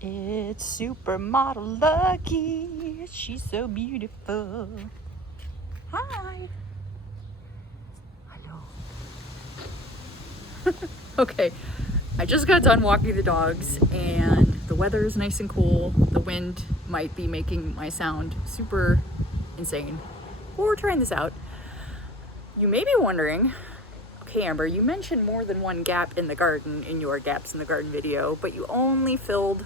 It's supermodel Lucky. She's so beautiful. Hi. Hello. Okay, I just got done walking the dogs and the weather is nice and cool. The wind might be making my sound super insane. But we're trying this out. You may be wondering, okay, Amber, you mentioned more than one gap in the garden in your gaps in the garden video, but you only filled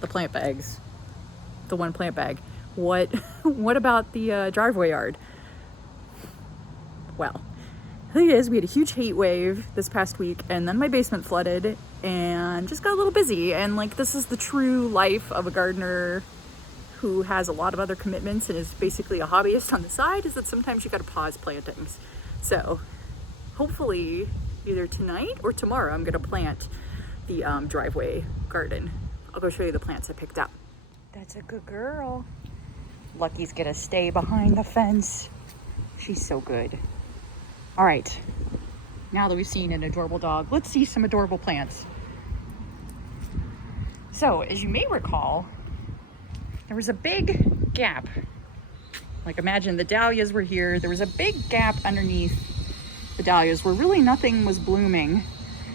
the plant bags, the one plant bag. What about the driveway yard? Well, the thing is, we had a huge heat wave this past week, and then my basement flooded and just got a little busy. And like, this is the true life of a gardener who has a lot of other commitments and is basically a hobbyist on the side, is that sometimes you gotta pause plantings. So hopefully either tonight or tomorrow I'm gonna plant the driveway garden. I'll go show you the plants I picked up. That's a good girl. Lucky's gonna stay behind the fence. She's so good. All right, now that we've seen an adorable dog, let's see some adorable plants. So, as you may recall, there was a big gap. Like, imagine the dahlias were here. There was a big gap underneath the dahlias where really nothing was blooming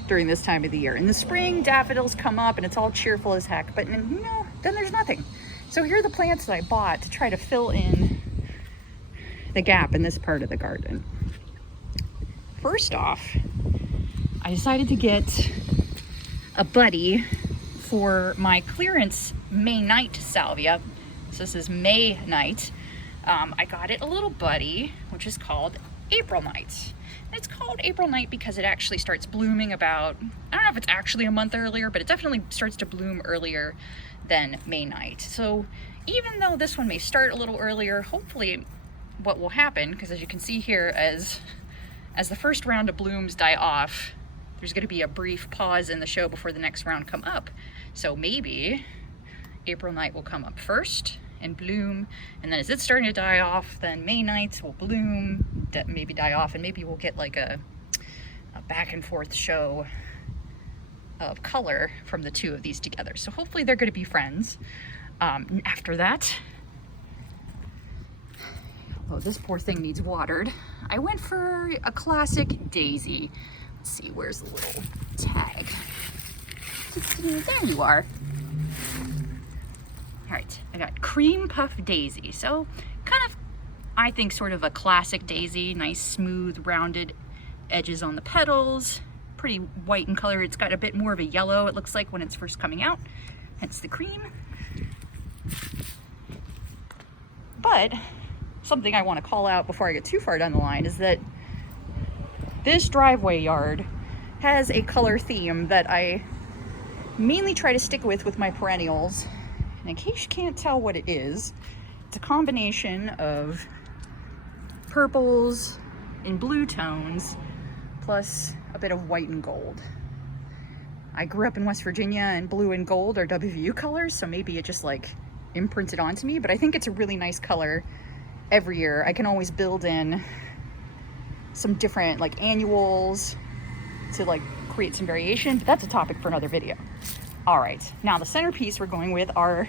during this time of the year. In the spring, daffodils come up and it's all cheerful as heck, but then there's nothing. So here are the plants that I bought to try to fill in the gap in this part of the garden. First off, I decided to get a buddy for my clearance May night salvia. So this is May night. I got it a little buddy, which is called April night. And it's called April night because it actually starts blooming about, I don't know if it's actually a month earlier, but it definitely starts to bloom earlier than May night. So even though this one may start a little earlier, hopefully what will happen, because as you can see here, as the first round of blooms die off, there's going to be a brief pause in the show before the next round come up. So maybe April night will come up first and bloom, and then as it's starting to die off, then May nights will bloom, maybe die off, and maybe we'll get like a back and forth show of color from the two of these together. So hopefully they're going to be friends. After that, oh, this poor thing needs watered. I went for a classic daisy. Let's see, where's the little tag? There you are. All right, I got cream puff daisy. So kind of, I think, sort of a classic daisy. Nice, smooth, rounded edges on the petals. Pretty white in color. It's got a bit more of a yellow, it looks like, when it's first coming out. Hence the cream. But something I want to call out before I get too far down the line is that this driveway yard has a color theme that I mainly try to stick with my perennials. And in case you can't tell what it is, it's a combination of purples and blue tones plus a bit of white and gold. I grew up in West Virginia and blue and gold are WVU colors, so maybe it just like imprinted onto me, but I think it's a really nice color every year. I can always build in some different like annuals to like create some variation, but that's a topic for another video. All right, now the centerpiece we're going with are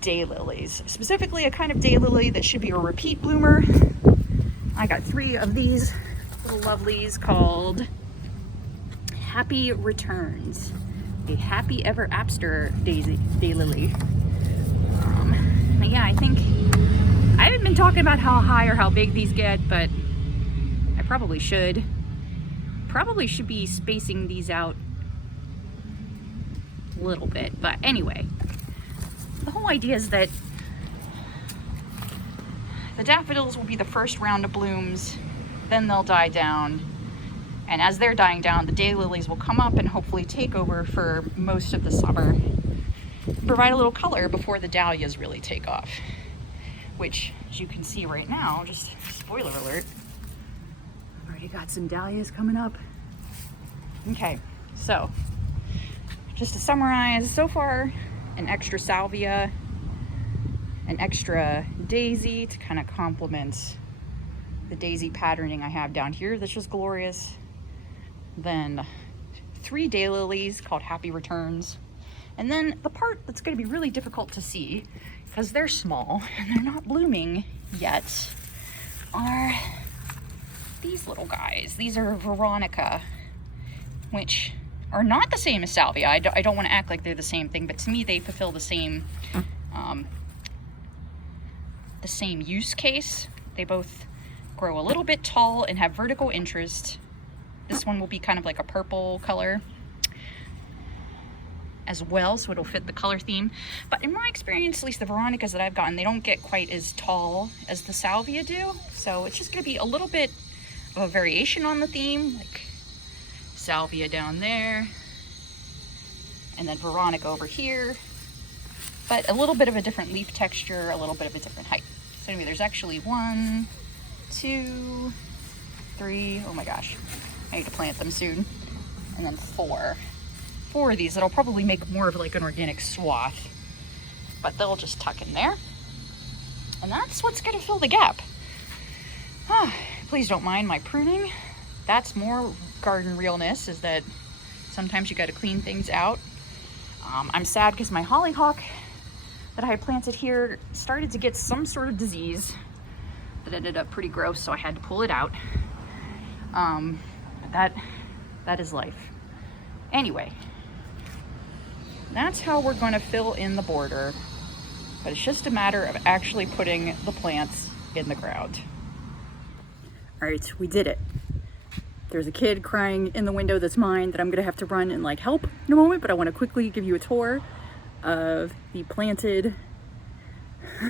daylilies, specifically a kind of daylily that should be a repeat bloomer. I got 3 of these little lovelies called Happy Returns, a happy ever after daylily. Yeah, I think I haven't been talking about how high or how big these get, but I probably should. Probably should be spacing these out a little bit, but anyway, the whole idea is that the daffodils will be the first round of blooms, then they'll die down, and as they're dying down, the daylilies will come up and hopefully take over for most of the summer, provide a little color before the dahlias really take off, which, as you can see right now, just spoiler alert, I've already got some dahlias coming up. Okay, so just to summarize, so far, an extra salvia, an extra daisy to kind of complement the daisy patterning I have down here that's just glorious. Then 3 daylilies called Happy Returns, And then the part that's going to be really difficult to see, because they're small and they're not blooming yet, are these little guys. These are Veronica, which are not the same as salvia. I don't want to act like they're the same thing, but to me they fulfill the same use case. They both grow a little bit tall and have vertical interest. This one will be kind of like a purple color as well, so it'll fit the color theme. But in my experience, at least the Veronicas that I've gotten, they don't get quite as tall as the salvia do. So it's just gonna be a little bit of a variation on the theme, like salvia down there, and then Veronica over here, but a little bit of a different leaf texture, a little bit of a different height. So anyway, there's actually 1, 2, 3, oh my gosh, I need to plant them soon, and then 4 of these that'll probably make more of like an organic swath, but they'll just tuck in there, and that's what's going to fill the gap. Please don't mind my pruning. That's more garden realness, is that sometimes you got to clean things out. I'm sad because my hollyhock that I had planted here started to get some sort of disease that ended up pretty gross, so I had to pull it out. But that is life. Anyway, that's how we're going to fill in the border, but it's just a matter of actually putting the plants in the ground. All right, we did it. There's a kid crying in the window that's mine that I'm gonna have to run and like help in a moment, but I want to quickly give you a tour of the planted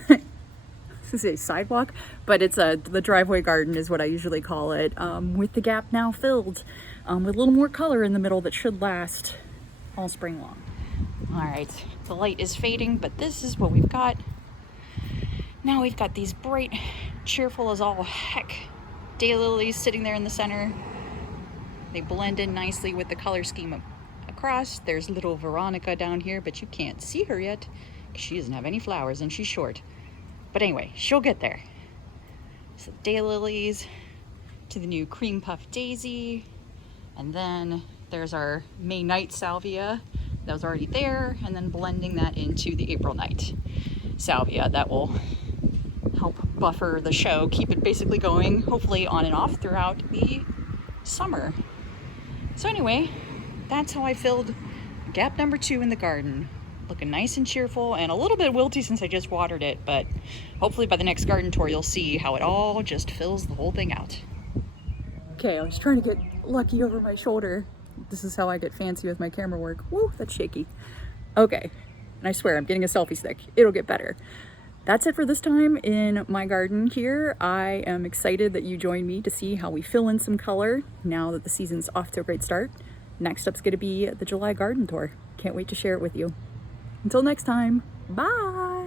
this is a sidewalk, but it's the driveway garden is what I usually call it, with the gap now filled, with a little more color in the middle that should last all spring long. All right, the light is fading, but this is what we've got. Now we've got these bright, cheerful as all heck daylilies sitting there in the center. They blend in nicely with the color scheme across. There's little Veronica down here, but you can't see her yet because she doesn't have any flowers and she's short. But anyway, she'll get there. So daylilies to the new cream puff daisy, and then there's our May night salvia that was already there, and then blending that into the April night salvia that will help buffer the show, keep it basically going, hopefully on and off throughout the summer. So anyway, that's how I filled gap number 2 in the garden. Looking nice and cheerful and a little bit wilty since I just watered it, but hopefully by the next garden tour you'll see how it all just fills the whole thing out. Okay, I was trying to get lucky over my shoulder. This is how I get fancy with my camera work. Woo, that's shaky. Okay, and I swear I'm getting a selfie stick. It'll get better. That's it for this time in my garden here. I am excited that you joined me to see how we fill in some color now that the season's off to a great start. Next up's gonna be the July garden tour. Can't wait to share it with you. Until next time, bye!